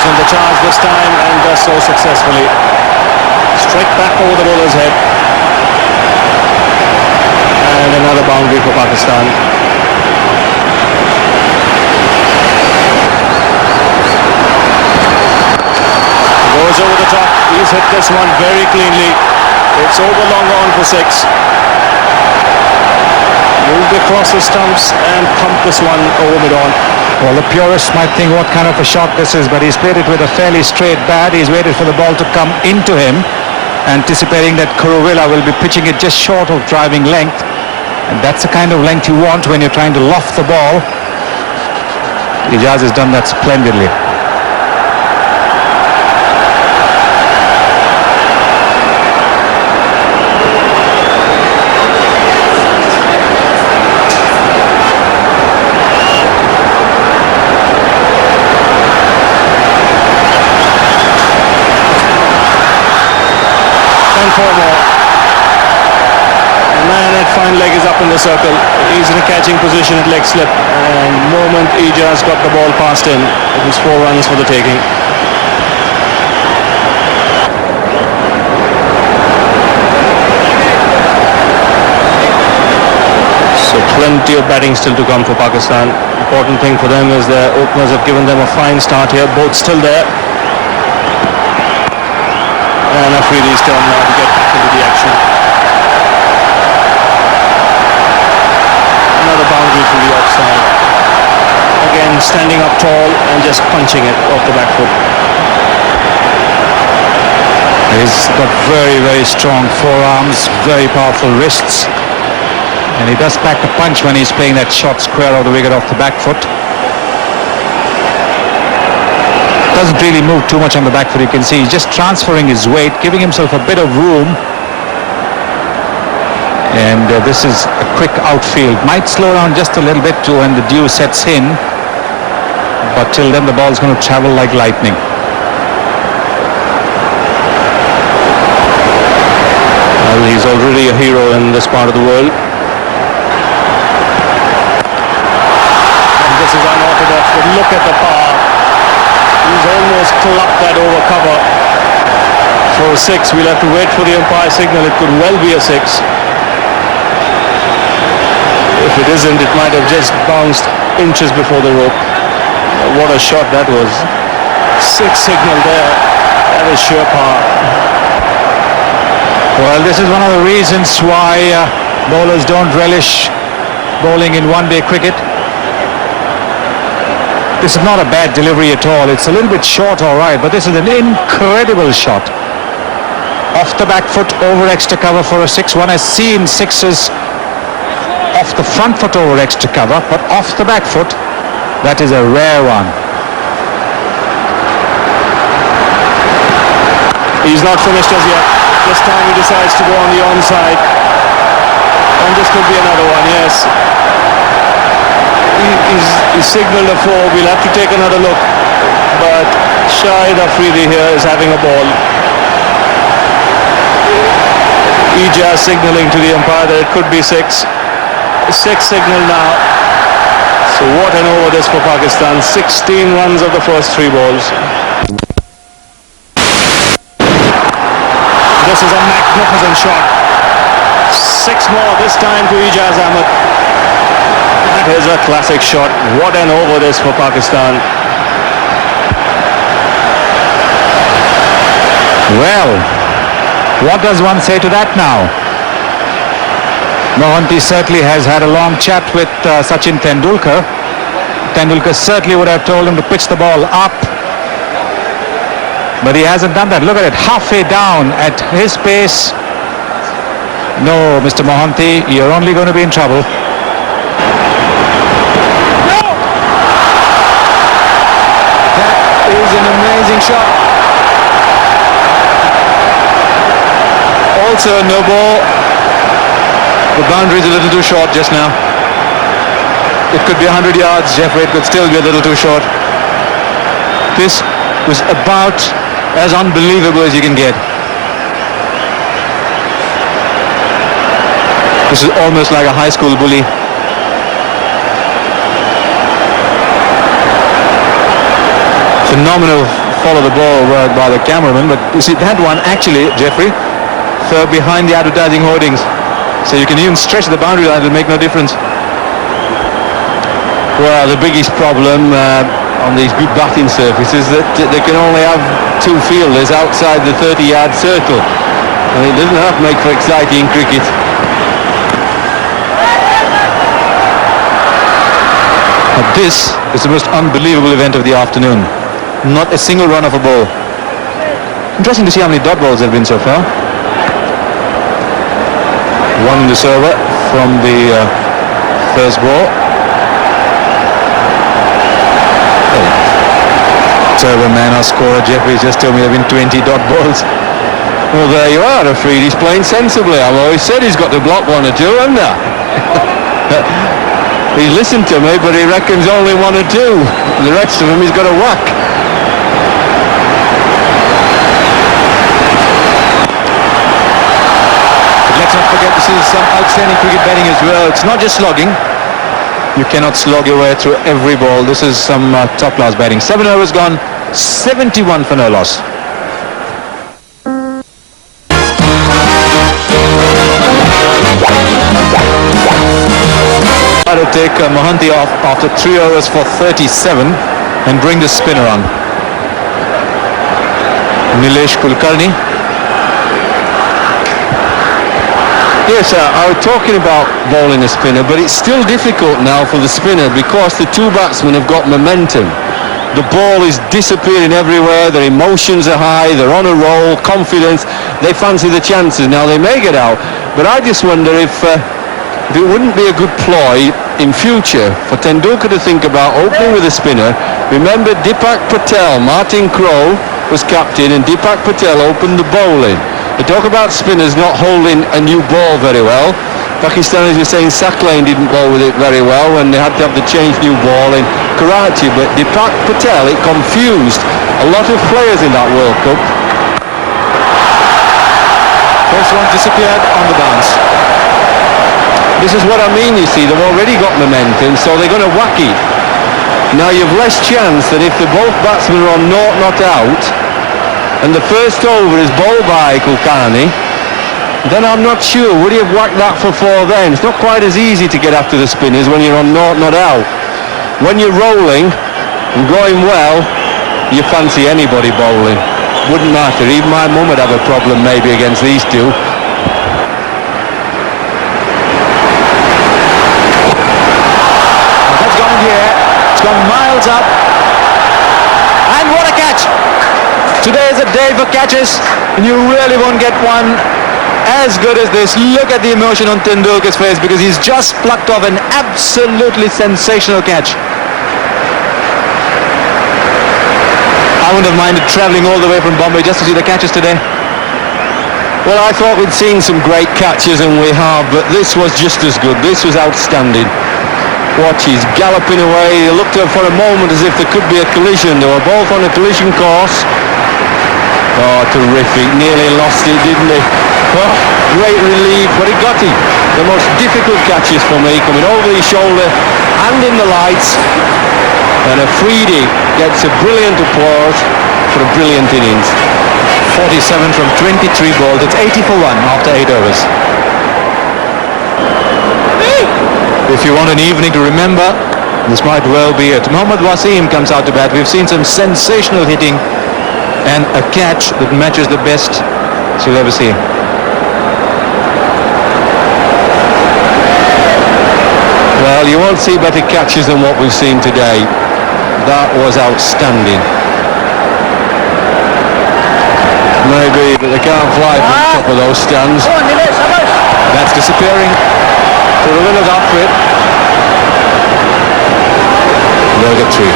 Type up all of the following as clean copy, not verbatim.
Puts on the charge this time and does so successfully. Straight back over the bowler's head. And another boundary for Pakistan. Goes over the top. He's hit this one very cleanly. It's over long on for 6. Moved across the stumps and pumped this one over mid-on. Well, the purists might think what kind of a shot this is, but he's played it with a fairly straight bat. He's waited for the ball to come into him, anticipating that Kuruvilla will be pitching it just short of driving length. And that's the kind of length you want when you're trying to loft the ball. Ijaz has done that splendidly. And 4 more. The man at fine leg is up in the circle. He's in a catching position at leg slip, and the moment Ijaz got the ball past him, it was 4 runs for the taking. So plenty of batting still to come for Pakistan. Important thing for them is their openers have given them a fine start here. Both still there. And Afridi's turn now to get back into the action. Another boundary from the offside. Again, standing up tall and just punching it off the back foot. He's got very, very strong forearms, very powerful wrists. And he does pack the punch when he's playing that shot square of the wicket off the back foot. Doesn't really move too much on the back foot, you can see. He's just transferring his weight, giving himself a bit of room. And this is a quick outfield. Might slow down just a little bit too when the dew sets in. But till then the ball's going to travel like lightning. Well, he's already a hero in this part of the world. And this is unorthodox, but look at the power. He's almost clubbed that over cover for a 6. We'll have to wait for the umpire signal. It could well be a 6. If it isn't, it might have just bounced inches before the rope. What a shot that was. 6 signal there. That is sheer power. Well, this is one of the reasons why bowlers don't relish bowling in one-day cricket. This is not a bad delivery at all. It's a little bit short, all right, but this is an incredible shot. Off the back foot, over extra cover for a 6. One has seen 6s off the front foot over extra cover, but off the back foot, that is a rare one. He's not finished as yet. This time he decides to go on the onside. And this could be another one, yes. He's signalled a 4. We'll have to take another look. But Shahid Afridi here is having a ball. Ijaz signalling to the umpire that it could be 6. 6 signal now. So what an over this for Pakistan. 16 runs of the first 3 balls. This is a magnificent shot. 6 more this time to Ijaz Ahmed. That is a classic shot. What an over this for Pakistan. Well, what does one say to that now? Mohanty certainly has had a long chat with Sachin Tendulkar. Tendulkar certainly would have told him to pitch the ball up. But he hasn't done that. Look at it, halfway down at his pace. No, Mr. Mohanty, you're only going to be in trouble. That is an amazing shot. Also, no ball. The boundary's a little too short just now. It could be 100 yards, Jeffrey. It could still be a little too short. This was about as unbelievable as you can get. This is almost like a high school bully. Phenomenal follow the ball work by the cameraman, but you see that one actually, Jeffrey, fell behind the advertising hoardings. So you can even stretch the boundary line, it'll make no difference. Well, the biggest problem on these good batting surfaces is that they can only have two fielders outside the 30-yard circle. And it doesn't have to make for exciting cricket. But this is the most unbelievable event of the afternoon. Not a single run of a ball. Interesting to see how many dot balls there have been so far. One in the server from the first ball. Server man, our scorer Jeffrey just told me there have been 20 dot balls. Well, there you are. Afraid he's playing sensibly. I've always said he's got to block one or two, haven't I? He listened to me, but he reckons only one or two. The rest of them he's got to whack. But let's not forget this is some outstanding cricket batting as well. It's not just slogging. You cannot slog your way through every ball. This is some top-class batting. 7 overs gone, 71 for no loss. To take Mohanty off after 3 overs for 37 and bring the spinner on. Nilesh Kulkarni. Yes, I was talking about bowling a spinner, but it's still difficult now for the spinner because the two batsmen have got momentum. The ball is disappearing everywhere, their emotions are high, they're on a roll, confidence, they fancy the chances. Now they may get out, but I just wonder if it wouldn't be a good ploy in future for Tendulkar to think about opening with a spinner. Remember Deepak Patel, Martin Crowe was captain and Deepak Patel opened the bowling. They talk about spinners not holding a new ball very well. Pakistanis were saying Saklain didn't bowl with it very well when they had to have the change new ball in Karachi, but Deepak Patel, it confused a lot of players in that World Cup. First one disappeared on the bounce. This is what I mean, you see, they've already got momentum, so they're going to whack it. Now you've less chance that if the both batsmen are on naught not out, and the first over is bowled by Kulkarni, then I'm not sure, would he have whacked that for 4 then? It's not quite as easy to get after the spinners when you're on naught not out. When you're rolling and going well, you fancy anybody bowling. Wouldn't matter, even my mum would have a problem maybe against these two. It's gone miles up. And what a catch! Today is a day for catches, and you really won't get one as good as this. Look at the emotion on Tendulkar's face because he's just plucked off an absolutely sensational catch. I wouldn't have minded travelling all the way from Bombay just to see the catches today. Well, I thought we'd seen some great catches, and we have, but this was just as good. This was outstanding. Watch, he's galloping away. He looked for a moment as if there could be a collision. They were both on a collision course. Oh, terrific. Nearly lost it, didn't he? Oh, great relief, but he got it. The most difficult catches for me, coming over his shoulder and in the lights. And Afridi gets a brilliant applause for a brilliant innings. 47 from 23 balls. It's 80 for 1 after 8 overs. If you want an evening to remember, this might well be it. Mohammad Wasim comes out to bat. We've seen some sensational hitting and a catch that matches the best you'll ever see. Well, you won't see better catches than what we've seen today. That was outstanding. Maybe, but they can't fly from the top of those stands. That's disappearing. To the winner's outfit. They'll get 3.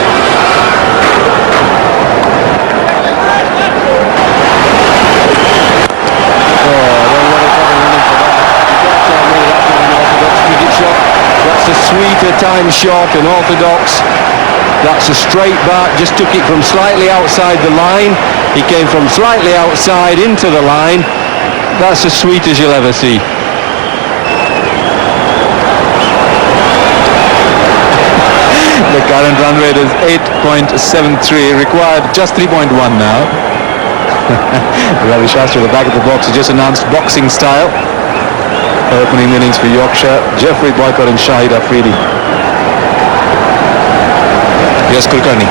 That's a sweeter time shot, an orthodox. That's a straight bat, just took it from slightly outside the line. He came from slightly outside into the line. That's as sweet as you'll ever see. The Current run rate is 8.73, required just 3.1 now. Ravi Shastri at the back of the box has just announced boxing style. Opening innings for Yorkshire, Jeffrey Boycott and Shahid Afridi. Here's Kulkarni.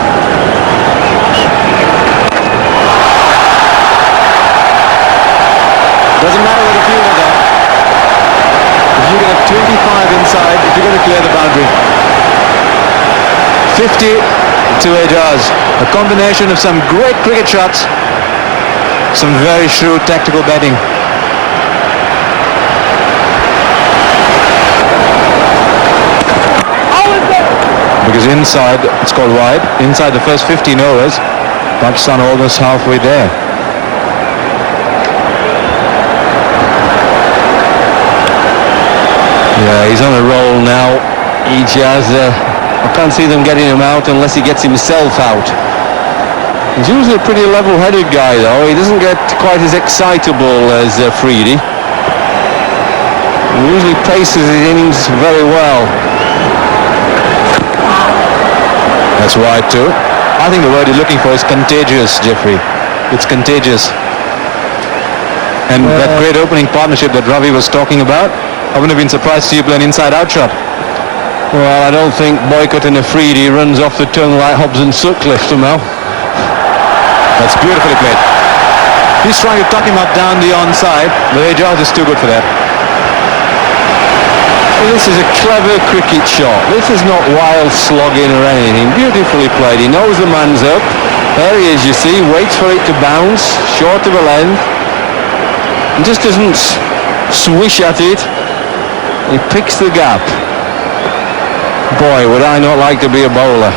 Doesn't matter where the fielders are. If you get 25 inside, if you're going to clear the boundary. 50 to Ejaz. A combination of some great cricket shots, some very shrewd tactical batting. Because inside, it's called wide, inside the first 15 overs, Pakistan almost halfway there. Yeah, he's on a roll now. Ejaz, I can't see them getting him out unless he gets himself out. He's usually a pretty level-headed guy, though. He doesn't get quite as excitable as Afridi. He usually paces his innings very well. That's wide too. I think the word you're looking for is contagious, Jeffrey. It's contagious. And that great opening partnership that Ravi was talking about, I wouldn't have been surprised to see you play an inside-out shot. Well, I don't think Boycott and Afridi runs off the tongue like Hobbs and Sutcliffe somehow. That's beautifully played. He's trying to tuck him up down the onside, but Ejaz is too good for that. This is a clever cricket shot. This is not wild slogging or anything. Beautifully played. He knows the man's up. There he is, you see. Waits for it to bounce. Short of a length. And just doesn't swish at it. He picks the gap. Boy, would I not like to be a bowler.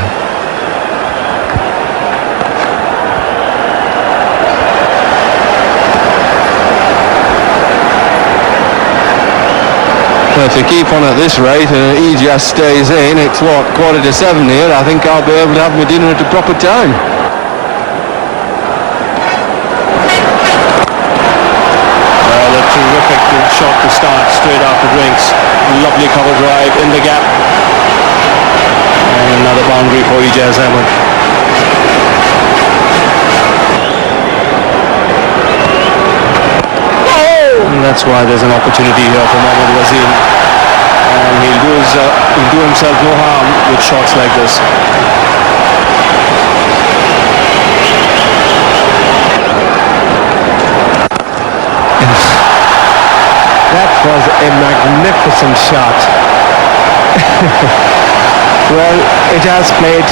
Well, if they keep on at this rate and Ejaz stays in, it's what, 6:45 here. I think I'll be able to have my dinner at a proper time. Well, a terrific shot to start straight after drinks. Lovely cover drive in the gap. And another boundary for Ejaz Ahmed. And that's why there's an opportunity here for Mohammad Wasim. And he'll do himself no harm with shots like this. That was a magnificent shot. Well, Ejaz played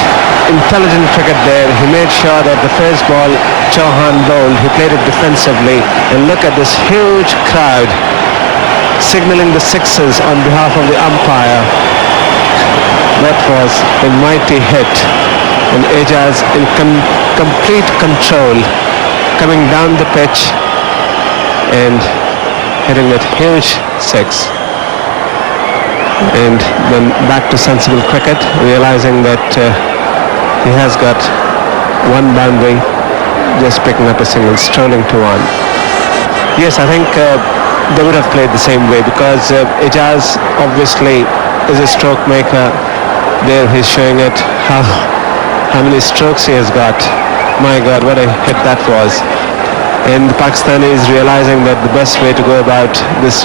intelligent cricket there. He made sure that the first ball Chauhan bowled, he played it defensively. And look at this huge crowd signaling the sixes on behalf of the umpire. That was a mighty hit. And Ejaz in complete control, coming down the pitch and hitting that huge six. And then back to sensible cricket, realizing that he has got one boundary, just picking up a single, strolling to one. Yes, I think they would have played the same way because Ejaz obviously is a stroke maker. There he's showing it how many strokes he has got. My God, what a hit that was. And the Pakistanis realizing that the best way to go about this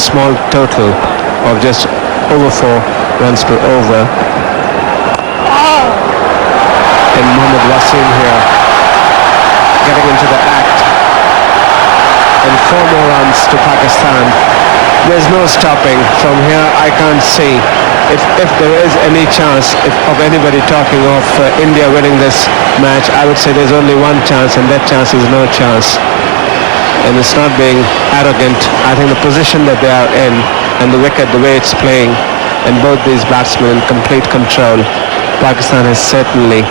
small total of just over 4 runs per over. And Mohammad Wasim here getting into the act. And 4 more runs to Pakistan. There's no stopping. From here I can't see if there is any chance of anybody talking of India winning this match. I would say there's only one chance, and that chance is no chance. And it's not being arrogant. I think the position that they are in and the wicket, the way it's playing, and both these batsmen in complete control, Pakistan has certainly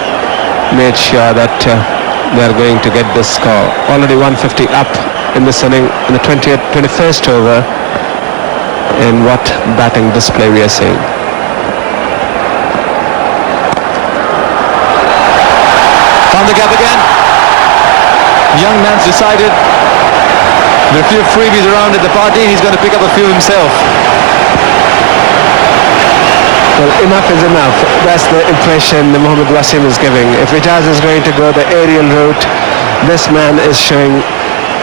made sure that they are going to get this score. Already 150 up in this inning in the 21st over. And what batting display we are seeing. Found the gap again. Young man's decided there are a few freebies around at the party. He's going to pick up a few himself. Well, enough is enough. That's the impression that Mohammad Wasim is giving. If Ijaz is going to go the aerial route, this man is showing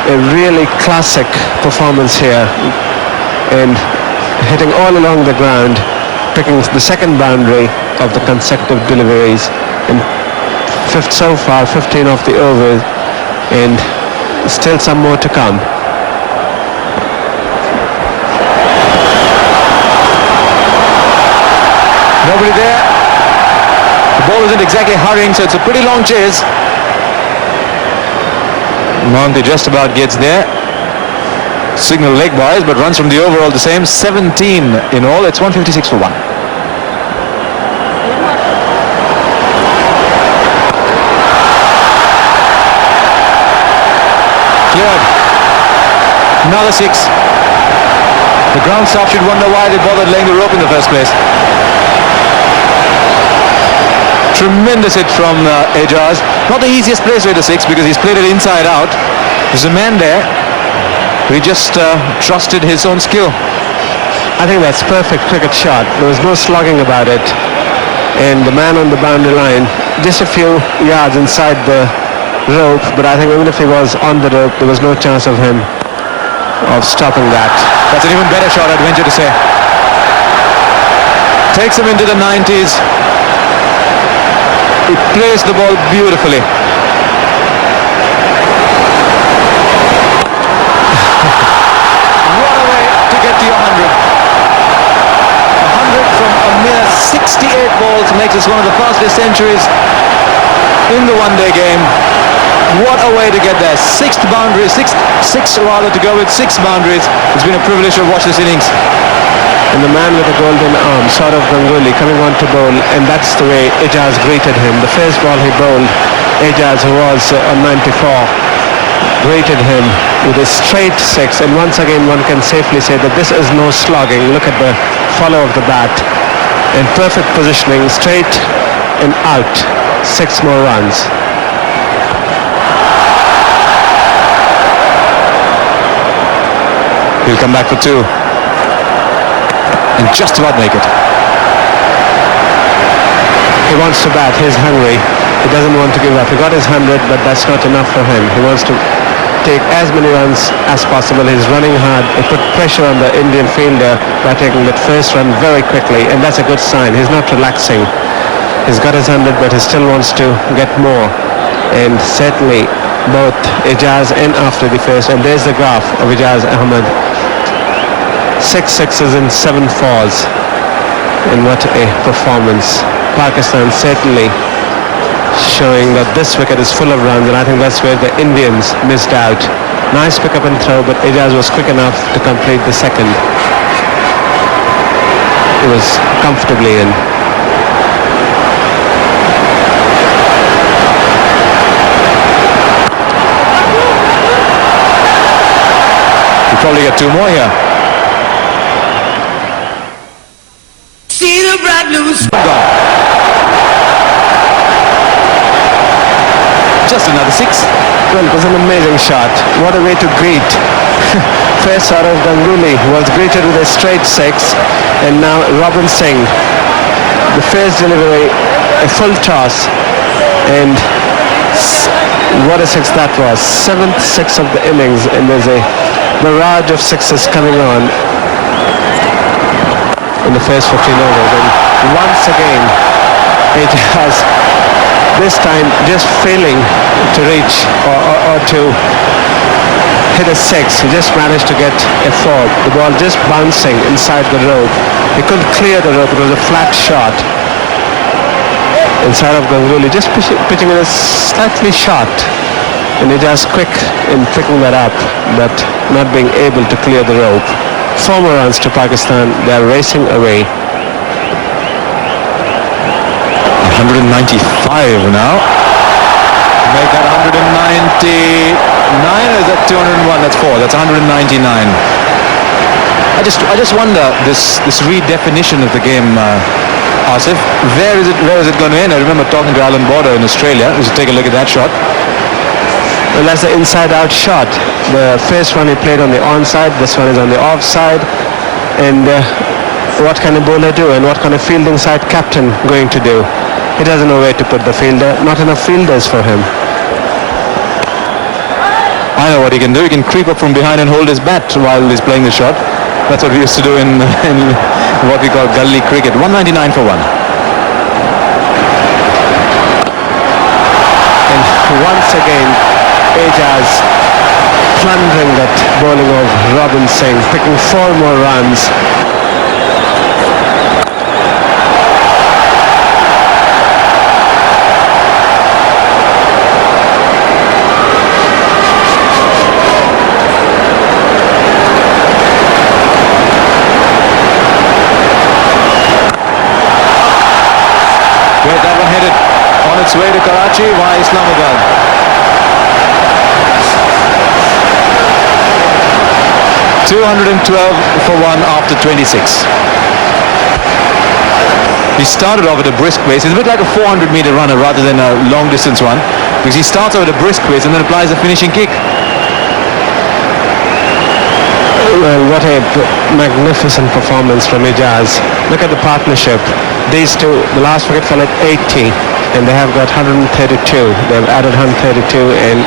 a really classic performance here and hitting all along the ground, picking the second boundary of the consecutive deliveries. And fifth so far, 15 off the over, and still some more to come. Nobody there. The ball isn't exactly hurrying, so it's a pretty long chase. Monty just about gets there. Signal leg wise, but runs from the overall the same. 17 in all. It's 156 for 1. Cleared. Another 6. The ground staff should wonder why they bothered laying the rope in the first place. Tremendous hit from Ijaz. Not the easiest place to hit a 6 because he's played it inside out. There's a man there. He just trusted his own skill. I think that's perfect cricket shot. There was no slugging about it. And the man on the boundary line, just a few yards inside the rope, but I think even if he was on the rope, there was no chance of him of stopping that. That's an even better shot, I'd venture to say. Takes him into the 90s. He plays the ball beautifully. What a way to get to your 100. 100 from a mere 68 balls makes this one of the fastest centuries in the one-day game. What a way to get there. Six to go with 6 boundaries. It's been a privilege to watch this innings. And the man with the golden arm, Saurav Ganguly, coming on to bowl, and that's the way Ijaz greeted him. The first ball he bowled, Ijaz, who was on 94, greeted him with a straight 6, and once again one can safely say that this is no slogging. Look at the follow of the bat, in perfect positioning, straight and out. 6 more runs. He'll come back for 2. And just about make it. He wants to bat. He's hungry. He doesn't want to give up. He got his 100, but that's not enough for him. He wants to take as many runs as possible. He's running hard. He put pressure on the Indian fielder by taking that first run very quickly, and that's a good sign. He's not relaxing. He's got his 100, but he still wants to get more. And certainly both Ijaz and after the first, and there's the graph of Ijaz Ahmed. 6 sixes and 7 fours, and what a performance. Pakistan certainly showing that this wicket is full of runs, and I think that's where the Indians missed out. Nice pick up and throw, but Ijaz was quick enough to complete the second. It was comfortably in. He'll probably get 2 more here. Gone. Just another 6. Well, it was an amazing shot. What a way to greet. First Saurav Ganguly was greeted with a straight 6, and now Robin Singh. The first delivery, a full toss, and what a 6 that was. 7th 6 of the innings, and there's a barrage of 6s coming on in the first 15 overs. And once again, it has this time just failing to reach or to hit a 6. He just managed to get a 4. The ball just bouncing inside the rope. He couldn't clear the rope. It was a flat shot. Inside of Ganguly just pitching it slightly short. And he just quick in picking that up, but not being able to clear the rope. 4 more runs to Pakistan. They're racing away. 195 now. Make that 199, or is that 201? That's 4. That's 199. I just wonder this redefinition of the game, Asif. Where is it going to end? I remember talking to Alan Border in Australia. We should take a look at that shot. Well, that's the inside-out shot. The first one he played on the onside. This one is on the offside, and what can a bowler do and what kind of fielding side captain going to do? He doesn't know where to put the fielder. Not enough fielders for him. I know what he can do. He can creep up from behind and hold his bat while he's playing the shot. That's what we used to do in what we call gully cricket. 199 for 1. And once again, Ajaz plundering that bowling of Robin Singh, picking 4 more runs. Great, that one headed on its way to Karachi via Islamabad. $212 for 1 after 26. He started off at a brisk pace. He's a bit like a 400-meter runner rather than a long-distance one, because he starts off at a brisk pace and then applies a finishing kick. Well, what a magnificent performance from Ijaz. Look at the partnership. These two, the last wicket fell at 80 and they have got 132. They've added 132 and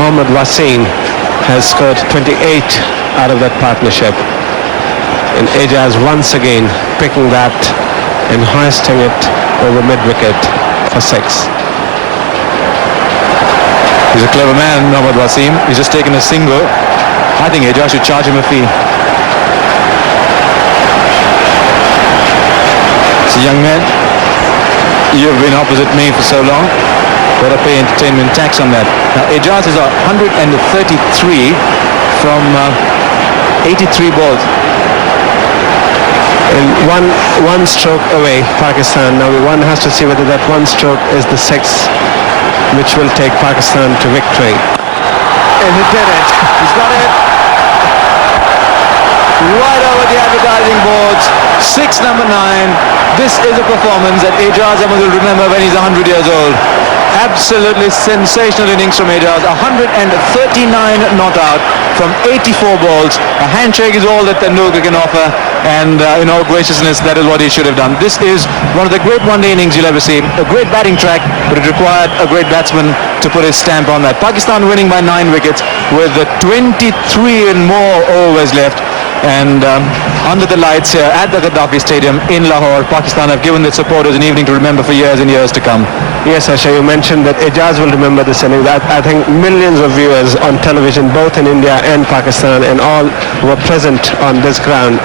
Mohammad Wasim has scored 28 out of that partnership. And Ijaz once again picking that and hoisting it over mid-wicket for 6. He's a clever man, Mohammad Wasim. He's just taken a single. I think Ijaz should charge him a fee. So young man, you've been opposite me for so long. Got to pay entertainment tax on that. Now Ijaz is 133 from 83 balls. And one stroke away, Pakistan. Now one has to see whether that one stroke is the 6th, which will take Pakistan to victory. And he did it. He's got it. Right over the advertising boards. 6 number 9. This is a performance that Ijaz Ahmed will remember when he's 100 years old. Absolutely sensational innings from Ijaz. 139 not out from 84 balls. A handshake is all that Tendulkar can offer, and in all graciousness, that is what he should have done. This is one of the great one-day innings you'll ever see. A great batting track, but it required a great batsman to put his stamp on that. Pakistan winning by 9 wickets with 23 and more overs left. And under the lights here at the Gaddafi Stadium in Lahore, Pakistan have given their supporters an evening to remember for years and years to come. Yes, Asha, you mentioned that Ijaz will remember this inning. I think millions of viewers on television, both in India and Pakistan, and all were present on this ground.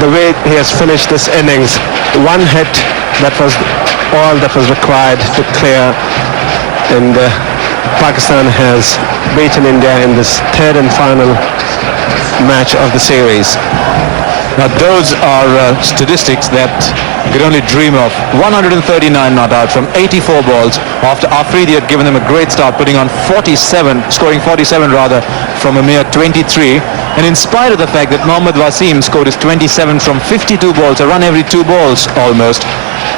The way he has finished this innings, one hit, that was all that was required to clear, and Pakistan has beaten India in this 3rd and final match of the series. Now those are statistics that you could only dream of. 139 not out from 84 balls after Afridi had given them a great start, putting on 47, scoring 47 rather, from a mere 23. And in spite of the fact that Mohammad Wasim scored his 27 from 52 balls, a run every 2 balls almost,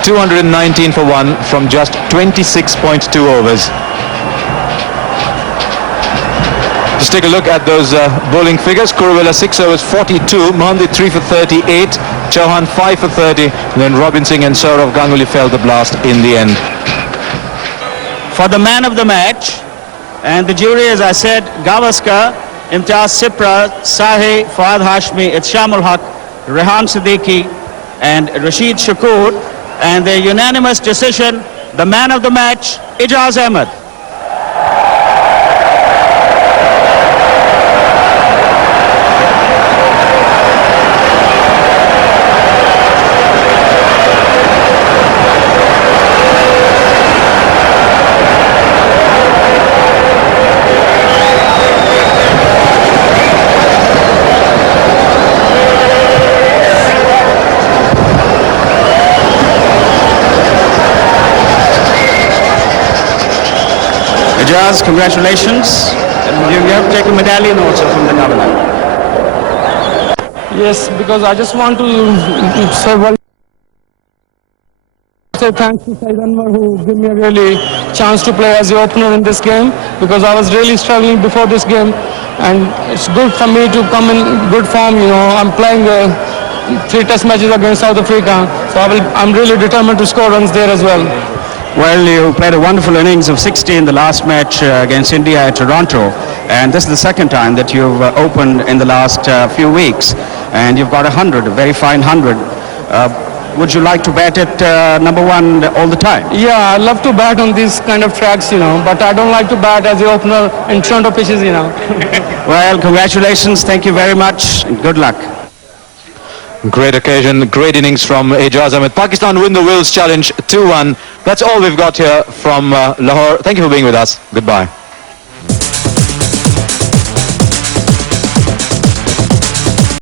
219 for 1 from just 26.2 overs. Just take a look at those bowling figures. Kuruvilla 6 overs 42, Mohammad 3 for 38, Chauhan 5 for 30, and then Robin Singh and Saurav Ganguly fell the blast in the end. For the man of the match, and the jury, as I said, Gavaskar, Imtiaz Sipra, Sahi, Fawad Hashmi, Itsham ul Haq, Rehan Siddiqui, and Rashid Shakur, and the unanimous decision, the man of the match, Ijaz Ahmed. Ijaz, congratulations. You have taken a medallion also from the governor. Yes, because I just want to say thanks to Saeed Anwar, who gave me a really chance to play as the opener in this game, because I was really struggling before this game, and it's good for me to come in good form. You know, I'm playing 3 test matches against South Africa. So I'm really determined to score runs there as well. Well, you played a wonderful innings of 60 in the last match against India at Toronto, and this is the second time that you've opened in the last few weeks, and you've got 100, a very fine 100. Would you like to bat at number one all the time? Yeah, I love to bat on these kind of tracks, but I don't like to bat as the opener in Toronto pitches, Well, congratulations, thank you very much, and good luck. Great occasion, great innings from Ijaz Ahmed. Pakistan win the Wills Challenge 2-1. That's all we've got here from Lahore. Thank you for being with us. Goodbye.